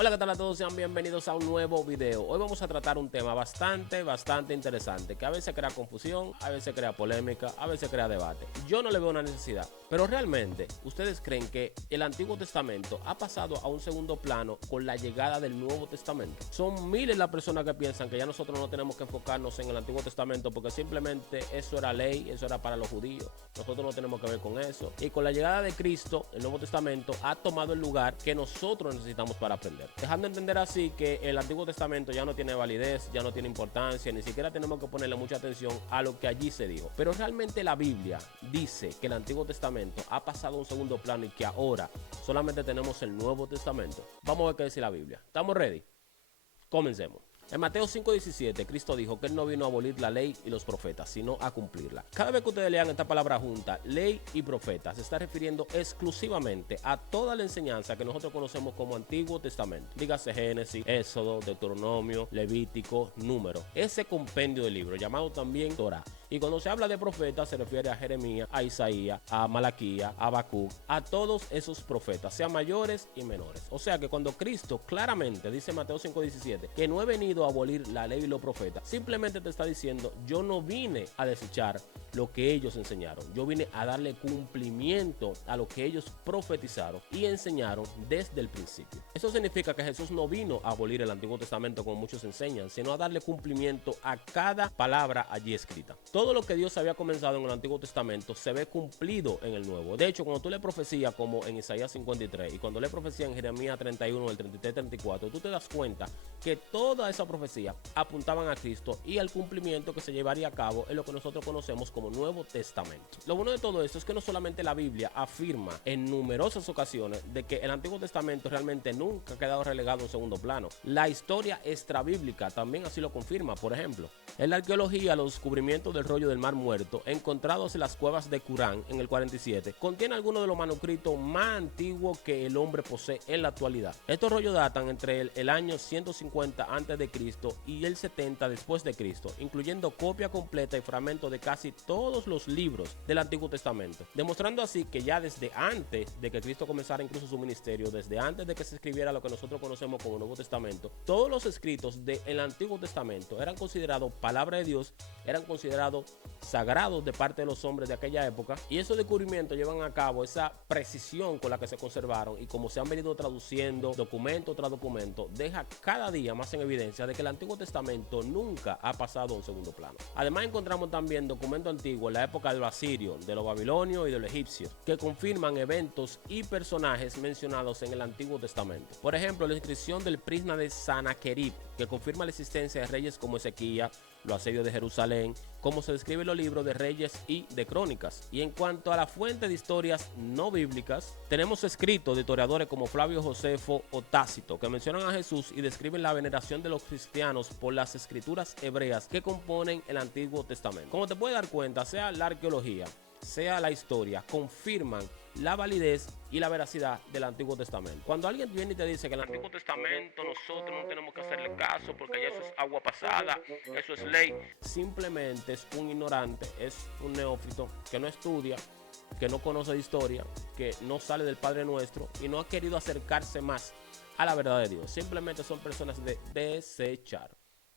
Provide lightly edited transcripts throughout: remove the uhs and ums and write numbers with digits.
Hola, ¿qué tal a todos? Sean bienvenidos a un nuevo video. Hoy vamos a tratar un tema bastante interesante, que a veces crea confusión, a veces crea polémica, a veces crea debate. Yo no le veo una necesidad, pero realmente, ¿ustedes creen que el Antiguo Testamento ha pasado a un segundo plano con la llegada del Nuevo Testamento? Son miles las personas que piensan que ya nosotros no tenemos que enfocarnos en el Antiguo Testamento porque simplemente eso era ley, eso era para los judíos. Nosotros no tenemos que ver con eso. Y con la llegada de Cristo, el Nuevo Testamento ha tomado el lugar que nosotros necesitamos para aprender. Dejando entender así que el Antiguo Testamento ya no tiene validez, ya no tiene importancia, ni siquiera tenemos que ponerle mucha atención a lo que allí se dijo. Pero realmente la Biblia dice que el Antiguo Testamento ha pasado a un segundo plano y que ahora solamente tenemos el Nuevo Testamento. Vamos a ver qué dice la Biblia. ¿Estamos ready? Comencemos. En Mateo 5:17, Cristo dijo que Él no vino a abolir la ley y los profetas, sino a cumplirla. Cada vez que ustedes lean esta palabra junta, ley y profeta, se está refiriendo exclusivamente a toda la enseñanza que nosotros conocemos como Antiguo Testamento. Dígase Génesis, Éxodo, Deuteronomio, Levítico, Número. Ese compendio de libros, llamado también Torá. Y cuando se habla de profetas, se refiere a Jeremías, a Isaías, a Malaquías, a Habacuc, a todos esos profetas, sean mayores y menores. O sea que cuando Cristo claramente dice en Mateo 5:17 que no he venido a abolir la ley y los profetas, simplemente te está diciendo, yo no vine a desechar lo que ellos enseñaron. Yo vine a darle cumplimiento a lo que ellos profetizaron y enseñaron desde el principio. Eso significa que Jesús no vino a abolir el Antiguo Testamento como muchos enseñan, sino a darle cumplimiento a cada palabra allí escrita. Todo lo que Dios había comenzado en el Antiguo Testamento se ve cumplido en el Nuevo. De hecho, cuando tú lees profecía como en Isaías 53 y cuando lees profecía en Jeremías 31, el 33, 34, tú te das cuenta que toda esa profecía apuntaban a Cristo y al cumplimiento que se llevaría a cabo en lo que nosotros conocemos como Nuevo Testamento. Lo bueno de todo esto es que no solamente la Biblia afirma en numerosas ocasiones de que el Antiguo Testamento realmente nunca ha quedado relegado a un segundo plano. La historia extrabíblica también así lo confirma. Por ejemplo, en la arqueología, los descubrimientos del rollo del Mar Muerto, encontrados en las cuevas de Qumran en el 47, contiene algunos de los manuscritos más antiguos que el hombre posee en la actualidad. Estos rollos datan entre el año 150 a.C. y el 70 después de Cristo, incluyendo copia completa y fragmentos de casi todos los libros del Antiguo Testamento, demostrando así que ya desde antes de que Cristo comenzara incluso su ministerio, desde antes de que se escribiera lo que nosotros conocemos como Nuevo Testamento, todos los escritos del Antiguo Testamento eran considerados palabra de Dios, eran considerados sagrados de parte de los hombres de aquella época, y esos descubrimientos llevan a cabo esa precisión con la que se conservaron y como se han venido traduciendo documento tras documento, deja cada día más en evidencia de que el Antiguo Testamento nunca ha pasado a un segundo plano. Además encontramos también documentos antiguos en la época de los asirios, de los babilonios y de los egipcios que confirman eventos y personajes mencionados en el Antiguo Testamento. Por ejemplo, la inscripción del Prisma de Sanaquerib, que confirma la existencia de reyes como Ezequías, los asedios de Jerusalén, como se describe en los libros de Reyes y de Crónicas. Y en cuanto a la fuente de historias no bíblicas, tenemos escritos de historiadores como Flavio Josefo o Tácito, que mencionan a Jesús y describen la veneración de los cristianos por las escrituras hebreas que componen el Antiguo Testamento. Como te puedes dar cuenta, sea la arqueología, sea la historia, confirman la validez y la veracidad del Antiguo Testamento. Cuando alguien viene y te dice que el Antiguo Testamento nosotros no tenemos que hacerle caso porque ya eso es agua pasada, eso es ley, simplemente es un ignorante, es un neófito que no estudia, que no conoce de historia, que no sale del Padre Nuestro y no ha querido acercarse más a la verdad de Dios. Simplemente son personas de desechar.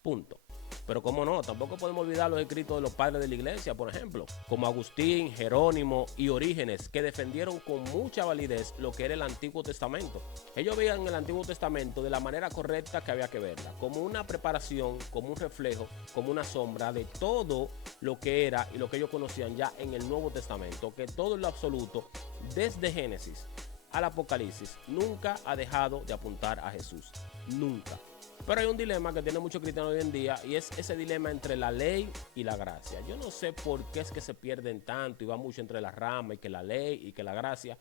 Punto. Pero como no, tampoco podemos olvidar los escritos de los padres de la iglesia, por ejemplo, como Agustín, Jerónimo y Orígenes, que defendieron con mucha validez lo que era el Antiguo Testamento. Ellos veían el Antiguo Testamento de la manera correcta que había que verla, como una preparación, como un reflejo, como una sombra de todo lo que era y lo que ellos conocían ya en el Nuevo Testamento, que todo en lo absoluto, desde Génesis al Apocalipsis, nunca ha dejado de apuntar a Jesús. Nunca. Pero hay un dilema que tiene muchos cristianos hoy en día y es ese dilema entre la ley y la gracia. Yo no sé por qué es que se pierden tanto y va mucho entre la rama y que la ley y que la gracia.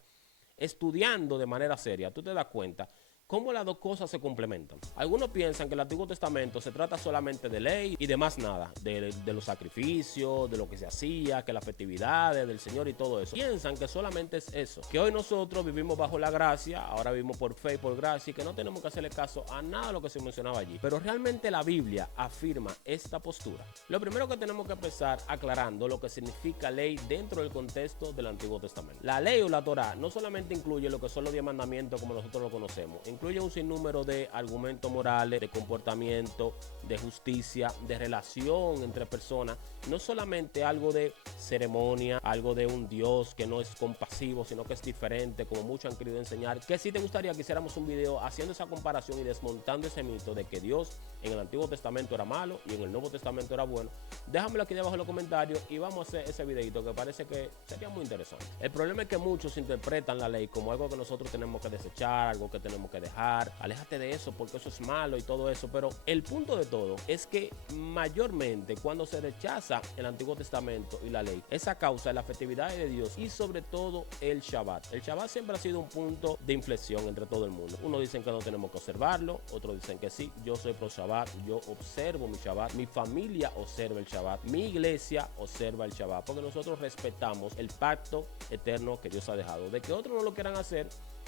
Estudiando de manera seria, tú te das cuenta cómo las dos cosas se complementan. Algunos piensan que el Antiguo Testamento se trata solamente de ley y de más nada, de los sacrificios, de lo que se hacía, que las festividades del Señor y todo eso. Piensan que solamente es eso, que hoy nosotros vivimos bajo la gracia, ahora vivimos por fe y por gracia y que no tenemos que hacerle caso a nada de lo que se mencionaba allí. Pero realmente la Biblia afirma esta postura. Lo primero que tenemos que empezar aclarando lo que significa ley dentro del contexto del Antiguo Testamento. La ley o la Torá no solamente incluye lo que son los 10 mandamientos como nosotros lo conocemos, incluye un sinnúmero de argumentos morales, de comportamiento, de justicia, de relación entre personas. No solamente algo de ceremonia, algo de un Dios que no es compasivo, sino que es diferente, como muchos han querido enseñar. Que si te gustaría que hiciéramos un video haciendo esa comparación y desmontando ese mito de que Dios en el Antiguo Testamento era malo y en el Nuevo Testamento era bueno, déjamelo aquí debajo en los comentarios y vamos a hacer ese videito que parece que sería muy interesante. El problema es que muchos interpretan la ley como algo que nosotros tenemos que desechar, algo que tenemos que dejar. Aléjate de eso porque eso es malo y todo eso. Pero el punto de todo es que mayormente cuando se rechaza el Antiguo Testamento y la ley, esa causa de la festividad de Dios y sobre todo el Shabbat. El Shabbat siempre ha sido un punto de inflexión entre todo el mundo. Unos dicen que no tenemos que observarlo, otros dicen que sí. Yo soy pro Shabbat, yo observo mi Shabbat, mi familia observa el Shabbat, mi iglesia observa el Shabbat, porque nosotros respetamos el pacto eterno que Dios ha dejado. De que otros no lo quieran hacer,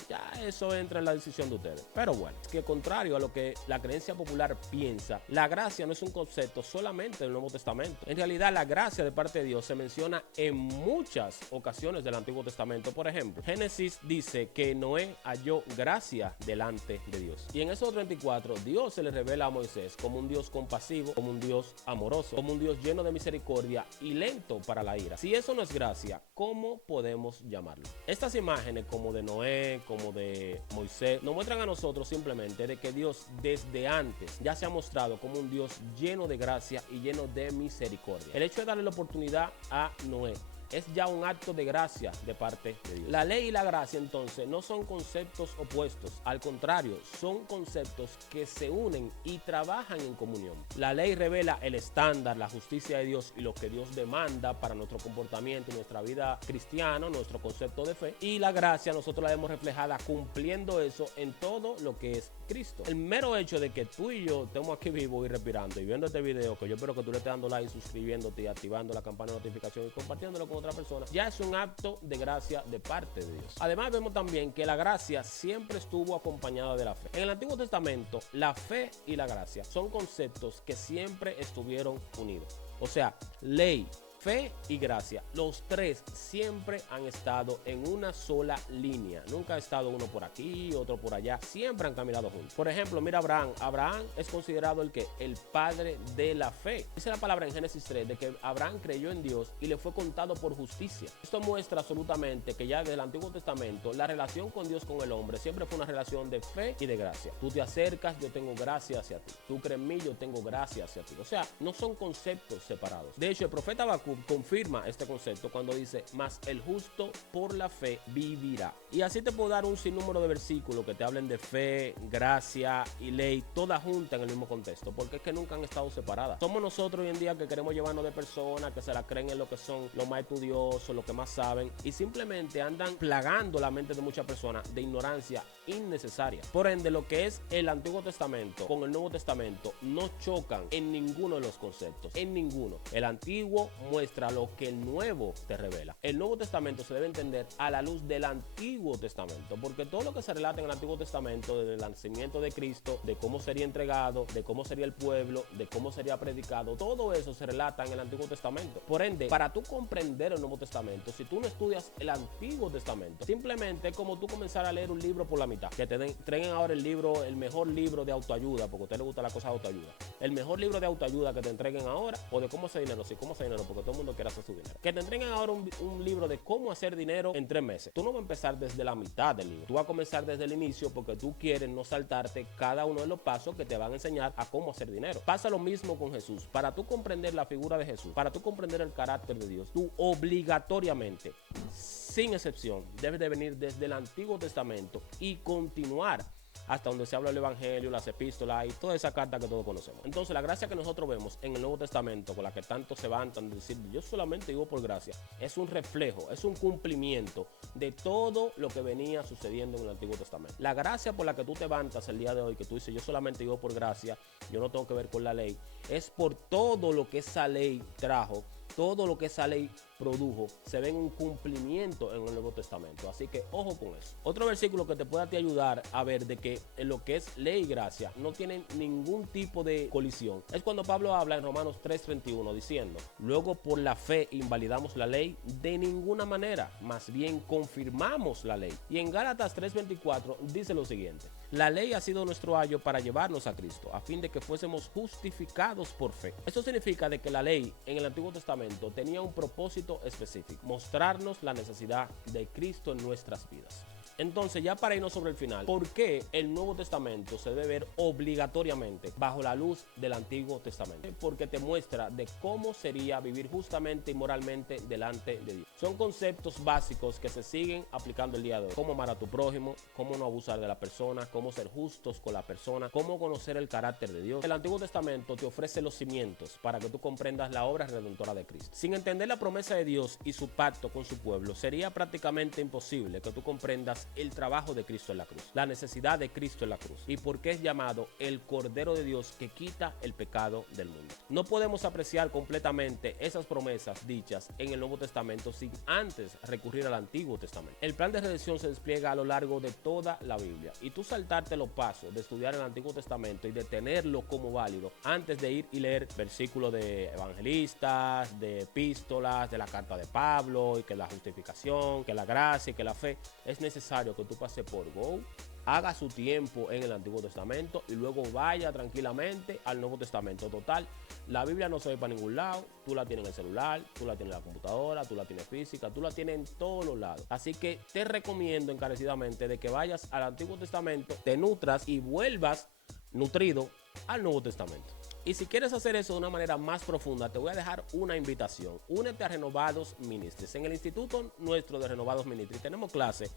ya eso entra en la decisión de ustedes. Pero bueno, es que contrario a lo que la creencia popular piensa, la gracia no es un concepto solamente del Nuevo Testamento. En realidad, la gracia de parte de Dios se menciona en muchas ocasiones del Antiguo Testamento. Por ejemplo, Génesis dice que Noé halló gracia delante de Dios. Y en Éxodo 34, Dios se le revela a Moisés como un Dios compasivo, como un Dios amoroso, como un Dios lleno de misericordia y lento para la ira. Si eso no es gracia, ¿cómo podemos llamarlo? Estas imágenes como de Noé, como de Moisés, nos muestran a nosotros simplemente de que Dios desde antes ya se ha mostrado como un Dios lleno de gracia y lleno de misericordia. El hecho de darle la oportunidad a Noé es ya un acto de gracia de parte de Dios. La ley y la gracia entonces no son conceptos opuestos, al contrario, son conceptos que se unen y trabajan en comunión. La ley revela el estándar, la justicia de Dios y lo que Dios demanda para nuestro comportamiento y nuestra vida cristiana, nuestro concepto de fe, y la gracia nosotros la vemos reflejada cumpliendo eso en todo lo que es Cristo. El mero hecho de que tú y yo estemos aquí vivos y respirando y viendo este video, que yo espero que tú le estés dando like, suscribiéndote y activando la campana de notificación y compartiéndolo con otra persona, ya es un acto de gracia de parte de Dios. Además vemos también que la gracia siempre estuvo acompañada de la fe. En el Antiguo Testamento, la fe y la gracia son conceptos que siempre estuvieron unidos. O sea, ley, fe y gracia, los tres siempre han estado en una sola línea. Nunca ha estado uno por aquí, otro por allá. Siempre han caminado juntos. Por ejemplo, mira Abraham. Abraham es considerado el padre de la fe. Dice la palabra en Génesis 3 de que Abraham creyó en Dios y le fue contado por justicia. Esto muestra absolutamente que ya desde el Antiguo Testamento la relación con Dios, con el hombre, siempre fue una relación de fe y de gracia. Tú te acercas, yo tengo gracia hacia ti. Tú crees en mí, yo tengo gracia hacia ti. O sea, no son conceptos separados. De hecho, el profeta Habacuc confirma este concepto cuando dice: mas el justo por la fe vivirá. Y así te puedo dar un sinnúmero de versículos que te hablen de fe, gracia y ley, todas juntas en el mismo contexto, porque es que nunca han estado separadas. Somos nosotros hoy en día que queremos llevarnos de personas que se la creen en lo que son los más estudiosos, los que más saben, y simplemente andan plagando la mente de muchas personas de ignorancia innecesaria. Por ende, lo que es el Antiguo Testamento con el Nuevo Testamento no chocan en ninguno de los conceptos, en ninguno. El Antiguo muestra lo que el Nuevo te revela. El Nuevo Testamento se debe entender a la luz del Antiguo Testamento, porque todo lo que se relata en el Antiguo Testamento, desde el nacimiento de Cristo, de cómo sería entregado, de cómo sería el pueblo, de cómo sería predicado, todo eso se relata en el Antiguo Testamento. Por ende, para tú comprender el Nuevo Testamento, si tú no estudias el Antiguo Testamento, simplemente es como tú comenzar a leer un libro por la mitad, que te entreguen ahora el libro, el mejor libro de autoayuda, porque a usted le gusta la cosa de autoayuda, el mejor libro de autoayuda que te entreguen ahora, o de cómo hacer dinero, sí, cómo hacer dinero, porque todo el mundo quiere hacer su dinero, que te entreguen ahora un libro de cómo hacer dinero en 3 meses. Tú no vas a empezar desde la mitad del libro, tú vas a comenzar desde el inicio, porque tú quieres no saltarte cada uno de los pasos que te van a enseñar a cómo hacer dinero. Pasa lo mismo con Jesús. Para tú comprender la figura de Jesús, para tú comprender el carácter de Dios, tú obligatoriamente, sin excepción, debes de venir desde el Antiguo Testamento y continuar hasta donde se habla el evangelio, las epístolas y toda esa carta que todos conocemos. Entonces, la gracia que nosotros vemos en el Nuevo Testamento, con la que tanto se vantan de decir yo solamente vivo por gracia, es un reflejo, es un cumplimiento de todo lo que venía sucediendo en el Antiguo Testamento. La gracia por la que tú te vantas el día de hoy, que tú dices yo solamente vivo por gracia, yo no tengo que ver con la ley, es por todo lo que esa ley trajo, todo lo que esa ley produjo, se ve en un cumplimiento en el Nuevo Testamento. Así que ojo con eso. Otro versículo que te pueda te ayudar a ver de que en lo que es ley y gracia no tienen ningún tipo de colisión es cuando Pablo habla en Romanos 3:31 diciendo: luego por la fe invalidamos la ley de ninguna manera, más bien confirmamos la ley. Y en Gálatas 3:24 dice lo siguiente: La ley ha sido nuestro ayo para llevarnos a Cristo, a fin de que fuésemos justificados por fe. Esto significa de que la ley en el Antiguo Testamento tenía un propósito específico: mostrarnos la necesidad de Cristo en nuestras vidas. Entonces, ya para irnos sobre el final, ¿por qué el Nuevo Testamento se debe ver obligatoriamente bajo la luz del Antiguo Testamento? Porque te muestra de cómo sería vivir justamente y moralmente delante de Dios. Son conceptos básicos que se siguen aplicando el día de hoy: cómo amar a tu prójimo, cómo no abusar de la persona, cómo ser justos con la persona, cómo conocer el carácter de Dios. El Antiguo Testamento te ofrece los cimientos para que tú comprendas la obra redentora de Cristo. Sin entender la promesa de Dios y su pacto con su pueblo, sería prácticamente imposible que tú comprendas el trabajo de Cristo en la cruz, la necesidad de Cristo en la cruz y por qué es llamado el Cordero de Dios que quita el pecado del mundo. No podemos apreciar completamente esas promesas dichas en el Nuevo Testamento sin antes recurrir al Antiguo Testamento. El plan de redención se despliega a lo largo de toda la Biblia, y tú saltarte los pasos de estudiar el Antiguo Testamento y de tenerlo como válido antes de ir y leer versículos de evangelistas, de epístolas, de la carta de Pablo, y que la justificación, que la gracia y que la fe, es necesario que tú pases por Go, haga su tiempo en el Antiguo Testamento y luego vaya tranquilamente al Nuevo Testamento. Total, la Biblia no se ve para ningún lado. Tú la tienes en el celular, tú la tienes en la computadora, tú la tienes física, tú la tienes en todos los lados. Así que te recomiendo encarecidamente de que vayas al Antiguo Testamento, te nutras y vuelvas nutrido al Nuevo Testamento. Y si quieres hacer eso de una manera más profunda, te voy a dejar una invitación. Únete a Renovados Ministries. En el instituto nuestro de Renovados Ministries tenemos clase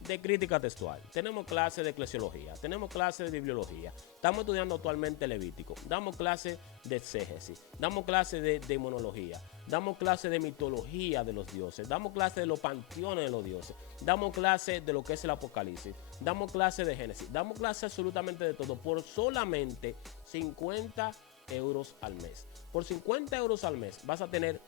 de crítica textual, tenemos clases de eclesiología, tenemos clases de bibliología, estamos estudiando actualmente Levítico, damos clases de exégesis, damos clases de demonología, damos clases de mitología de los dioses, damos clases de los panteones de los dioses, damos clases de lo que es el Apocalipsis, damos clases de Génesis, damos clases absolutamente de todo por solamente 50 euros al mes. Por 50 euros al mes vas a tener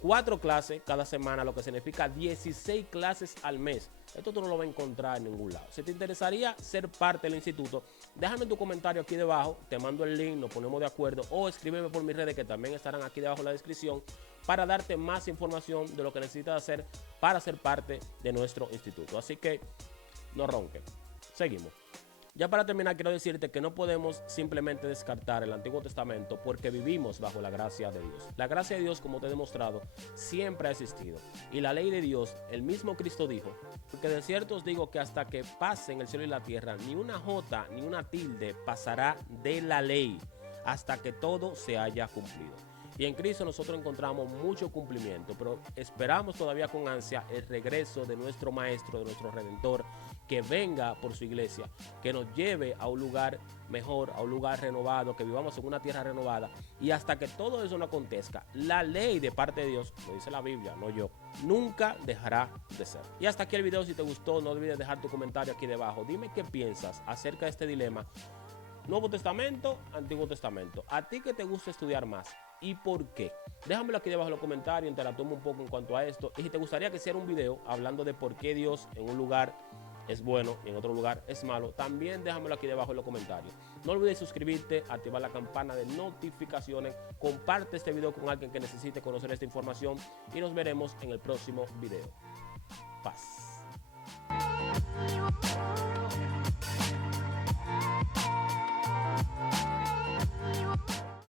4 clases cada semana, lo que significa 16 clases al mes. Esto tú no lo vas a encontrar en ningún lado. Si te interesaría ser parte del instituto, déjame tu comentario aquí debajo, te mando el link, nos ponemos de acuerdo, o escríbeme por mis redes que también estarán aquí debajo en la descripción para darte más información de lo que necesitas hacer para ser parte de nuestro instituto. Así que no ronques. Seguimos. Ya para terminar, quiero decirte que no podemos simplemente descartar el Antiguo Testamento porque vivimos bajo la gracia de Dios. La gracia de Dios, como te he demostrado, siempre ha existido. Y la ley de Dios, el mismo Cristo dijo: porque de cierto os digo que hasta que pasen el cielo y la tierra, ni una jota ni una tilde pasará de la ley hasta que todo se haya cumplido. Y en Cristo nosotros encontramos mucho cumplimiento, pero esperamos todavía con ansia el regreso de nuestro Maestro, de nuestro Redentor, que venga por su iglesia, que nos lleve a un lugar mejor, a un lugar renovado, que vivamos en una tierra renovada. Y hasta que todo eso no acontezca, la ley de parte de Dios, lo dice la Biblia, no yo, nunca dejará de ser. Y hasta aquí el video. Si te gustó, no olvides dejar tu comentario aquí debajo. Dime qué piensas acerca de este dilema: Nuevo Testamento, Antiguo Testamento. ¿A ti que te gusta estudiar más? ¿Y por qué? Déjamelo aquí debajo en los comentarios, interactúame un poco en cuanto a esto. Y si te gustaría que hiciera un video hablando de por qué Dios en un lugar es bueno y en otro lugar es malo, también déjamelo aquí debajo en los comentarios. No olvides suscribirte, activar la campana de notificaciones, comparte este video con alguien que necesite conocer esta información y nos veremos en el próximo video. Paz.